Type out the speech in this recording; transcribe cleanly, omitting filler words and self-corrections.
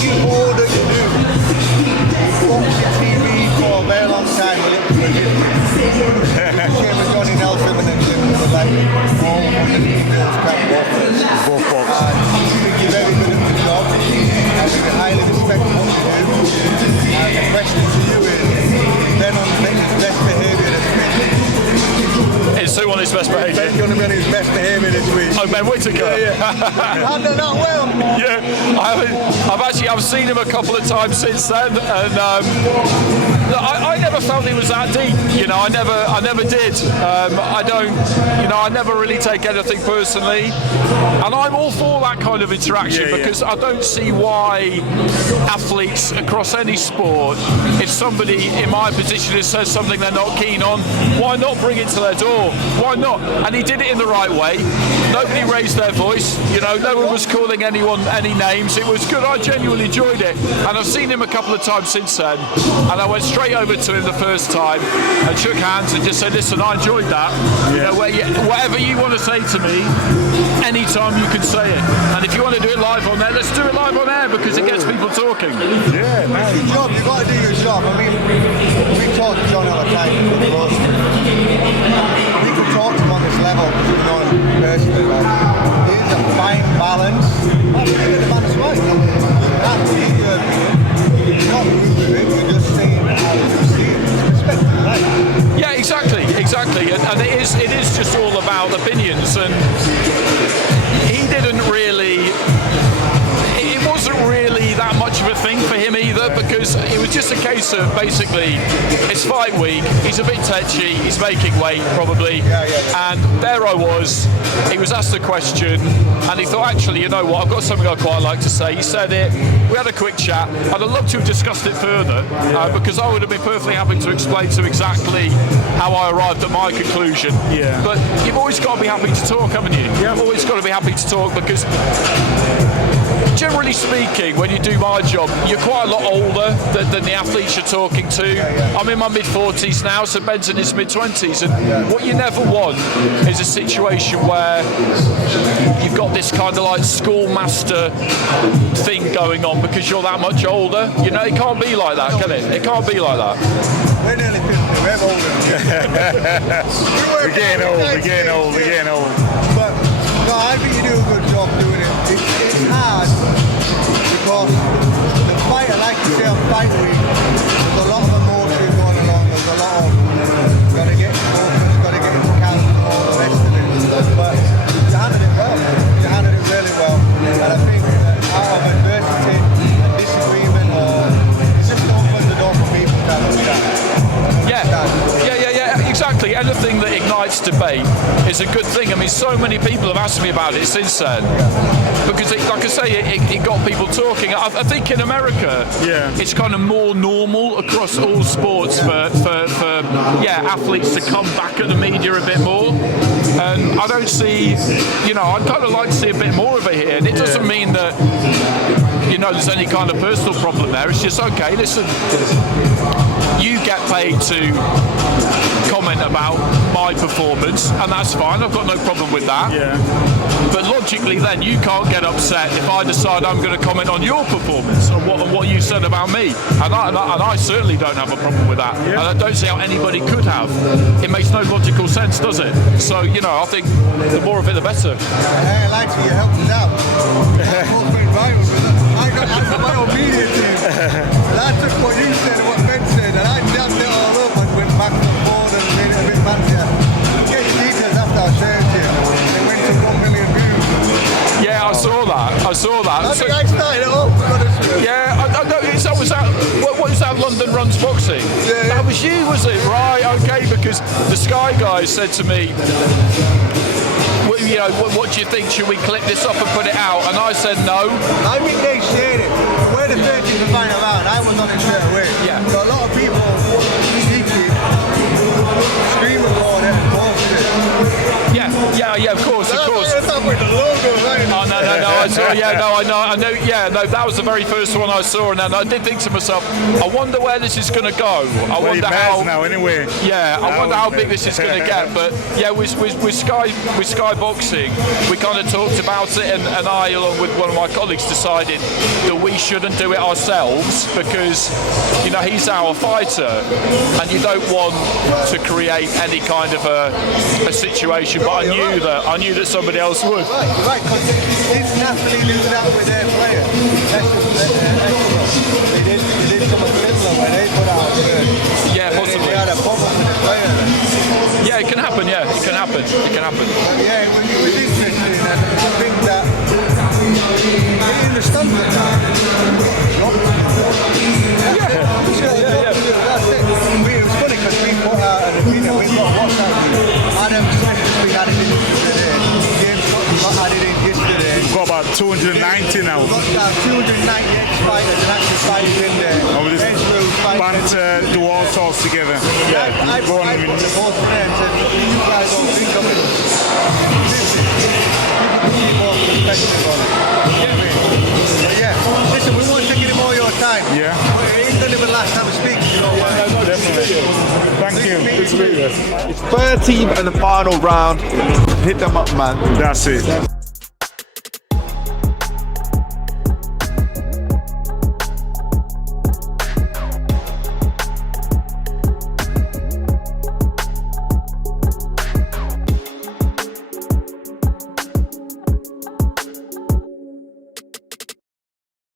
you all that you do. Watching TV for a very long time, will it be Same with Johnny Nelson and Jim like all the females can't both box. And I think you're very good at the job. I think I highly respect what you do. And the question to you is, Ben on his best behaviour this week? Is who on his best behaviour? Ben's going to be on his best behaviour this week. Oh, Ben Whittaker. Yeah. I know that well. Yeah, I've seen him a couple of times since then, and I never felt he was that deep. You know, I never did. I never really take anything personally, and I'm all for that kind of interaction because I don't see why athletes across any sport, if somebody in my position says something they're not keen on, why not bring it to their door? Why not? And he did it in the right way. Nobody raised their voice. You know, no one was calling anyone any names. It was good. I genuinely enjoyed it, and I've seen him a couple of times since then. And I went straight over to him the first time and shook hands and just said, "Listen, I enjoyed that. You know, whatever you want to say to me, anytime you can say it. And if you want to do it live on there, let's do it live on air because it gets people talking." Yeah, man. Good job. You've got to do your job. I mean, we talk to John all the time. We can talk to him on this level because we know him personally. Right? There's a fine balance. I think the man's right. You're not rude with it. You're just saying how you see it. Respect it, right? Yeah, exactly, and it is just all about opinions, and he didn't really. It wasn't really that much of a thing for him either, because it was just a case of basically it's fight week, he's a bit tetchy, he's making weight probably, and there I was, he was asked a question and he thought, actually, you know what, I've got something I'd quite like to say. He said it, we had a quick chat, and I'd love to have discussed it further because I would have been perfectly happy to explain to him exactly how I arrived at my conclusion. But you've always got to be happy to talk, haven't you? You've always got to be happy to talk, because generally speaking, when you do my job, you're quite a lot older than the athletes you're talking to. I'm in my mid-40s now, so Ben's in his mid-20s, and what you never want is a situation where you've got this kind of like schoolmaster thing going on because you're that much older. You know, it can't be like that, can it? It can't be like that. We're nearly 50, we're older. We're getting old. But no, I think you do a good job doing it. It's hard because the fighter, like you say, on fight week, there's a lot of emotion going along. There's a lot of gotta get focused, gotta get into camp, and all the rest of it. But you handled it well. You handled it really well. And I think out of adversity and disagreement, it's just opened the door for people to have a chat. Yeah, exactly. Anything that ignites debate is a good thing. I mean, so many people have asked me about it since then. Because, like I say, it got people talking. I think in America, it's kind of more normal across all sports for athletes to come back at the media a bit more. And I don't see, I'd kind of like to see a bit more of it here. And it doesn't mean that, there's any kind of personal problem there. It's just, okay, listen, you get paid to comment about my performance, and that's fine. I've got no problem with that. But logically, then you can't get upset if I decide I'm going to comment on your performance and what you said about me. And I certainly don't have a problem with that. And I don't see how anybody could have. It makes no logical sense, does it? So I think the more of it, the better. Hey, I like you helped us out. I got my own media team. And I took what you said and what Ben said, and I jammed it all up and went back and forth and made it a bit fancier. Get the details after I shared it. It went to 1 million views. Yeah, I saw that. I think I started it off, to be honest with you. Yeah, I know. What was that London Runs Boxing? Yeah. That was you, was it? Right, okay, because the Sky guys said to me, what do you think? Should we clip this up and put it out? And I said no. I think they shared it. We're the 13th to find out, and I was on it straight away. So a lot of people scream record it and post it. Yeah, of course. That's with the logo, right? Oh, no. I saw. Yeah, no, I know. Yeah, no, that was the very first one I saw, and then I did think to myself, I wonder where this is going to go. I wonder how. Now, anyway. Yeah, I wonder how big this is going to get. But yeah, with Sky Boxing, we kind of talked about it, and I, along with one of my colleagues, decided that we shouldn't do it ourselves because, you know, he's our fighter, and you don't want to create any kind of a situation. But I knew that somebody else would. Right, because these naturally do that with their players. They did something similar when they put out Yeah, possibly. They had a problem with the player. Yeah, it can happen. Yeah, it can happen. It can happen. But yeah, it was interesting, and I think that you understand it now. That's it. It was funny because we put out an opinion. We got WhatsApp group. Adam Smith has been added in today. James got added in yesterday. We've got about 290 now. We've got 290 fighters and active fighters in there. Banter, do all sorts together. Yeah, I put the post there and said, you guys don't think of it. You be more competitive on it. But yeah, listen, we won't take any more of your time. Yeah. It ain't gonna be the last time we speak. You know why? Definitely. Thank you. It's third team and the final round. Hit them up, man. That's it.